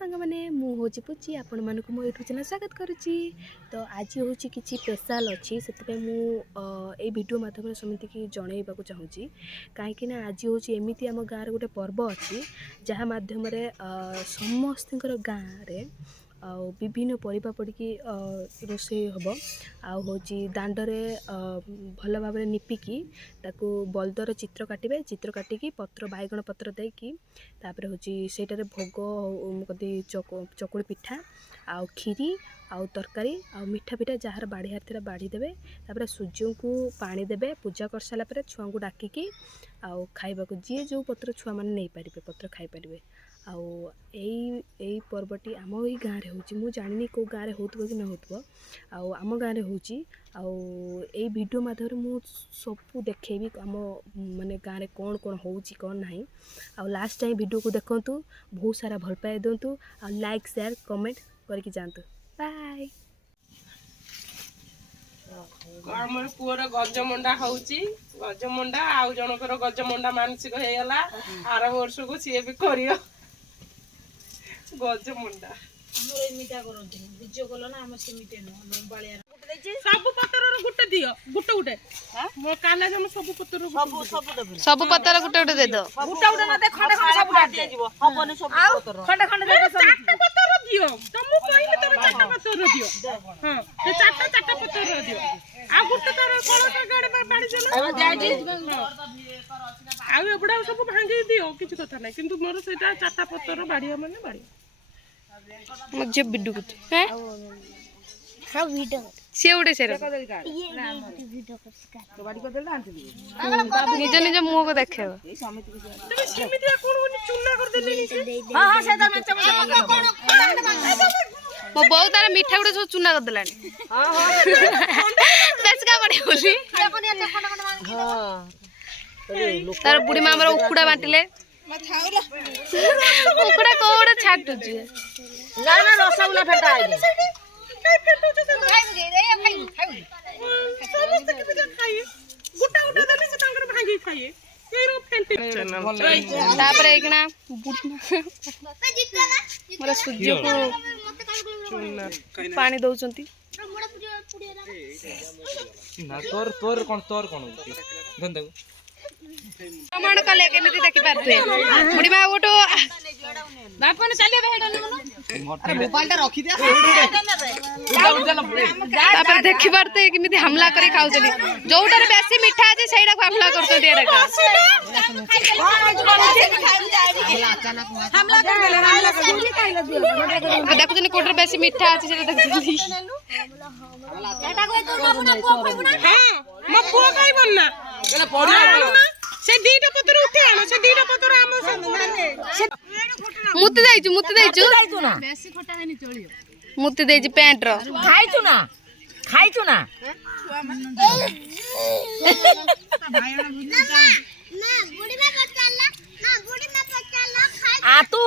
सांग मैंने मुझे पूछी आपण मानक मो यूट्यूब चैनल स्वागत करुच्ची। तो आज हूँ कि स्पेशल अच्छी से मुझे वीडियो माध्यम समिति की जनइबा चाहूँगी कहीं आज हूँ एमती आम गाँव गोटे पर्व अच्छी जहाँ मध्यम समस्त गाँव में विभिन्न परिबा पड़की रोषे हम आउ दांडरे भल भाव निपिकी ताकू बलदर चित्र काटे चित्र काटिकी पत्र बैगण पत्र देकी तापर हूँ सेटारे भोग कदी चकुड़ी पिठा आउ खीरी आउ तरकारी आउ मिठा पिठा जार बाड़ी हाथ बाड़ी देवे तापर सूर्य को पानी देवे पूजा कर सारापर छुआ को डाकिकी आउ खाइबा जी जो पत्र छुआ मैंने नहीं पारे पत्र खाई पारे आउ यही पर्वटी आम यही गाँव में हो जानी कौ गाँव में हो कि न हो आम गाँव में हो वीडियो माध्यम मु सब देखेबी आम माने गाँव में कौन कौन हो ना आ लास्ट टाइम वीडियो को देखु बहुत सारा भल पाए दिंतु आ लाइक शेयर कमेंट करके जातु बाय। आमर पुअर गजमंडा होउची गजमंडा आउ जनकर गजमंडा मानसिक हेगला आर वर्ष को सी भी करियो गजमंडा हमर एमिटा करंती बुझ्यो गलो ना हम सेमिटे न लंबालिया सब पत्तर रो गुटे दियो गुटे गुटे हां मो काला जम सब पत्तर सब पत्तर गुटे गुटे दे दो गुटा गुटा न दे खंडे खंडे सब डाल दे जीवो हबने सब पत्तर खंडे खंडे दे दो चारटा पत्तर दियो तुम कहिले तब चारटा पत्तर दियो हां से चारटा पत्तर दियो आ गुटे तर कोन गाड़ी बाड़ी चला अब जाई आ एबडा सब भांगी दियो किछ कथा नै किंतु मोर सेटा चारटा पत्तर बाड़िया माने बाड़ी मुझे बिड्डू कुछ हैं हां वीडियो से उड़े से ये वीडियो कर तो बाड़ी को देला आंटी निज निज मुंह को देखे तबे समिति कोन चुना कर देले नी हां हां से त में मो बहुत तारा मीठा गुडे सब चुना कर देलानी हां हां बेस का बड़ी बोली हां तार बुढ़ी माँ हमर उखुड़ा बांटिले उखुड़ा कोड़ छाटु जे ना ना रसगुल्ला फेटा आइले काय फेटो से खाई समस्त के बिना खाई गुटा गुटा देले से तांकर भांगी खाई एरो फेंटी तापर एकना बुढ़ी मोर सूर्य को पानी दउचंती ना तोर कोन गंदा कमाण कले केमिति देखि पारथे बुढ़ी माँ ओटो बापन चले बेडन अरे मोबाइल ता रखी दे तापर देखि पारथे केमिति हमला करी खाउचली जोटारे बेसी मीठा আছে সেইটা को हमला करतो एडा हमला कर देला हमला कर देखुचनी कोटर बेसी मीठा আছে সেটা দেখলি एटा को तो अपना पुआ खाइबो ना हां म पुआ खाइबो ना एला पड़ी से दीटा पत्र उठे आनो से दीटा पत्र हम माने मुत्ते देइछु ना बेसी खटा हेनी चलियो मुत्ते देइछु पैंट रो खाइछु ना ना ना बुढ़ी में पचाला खाइ आ तू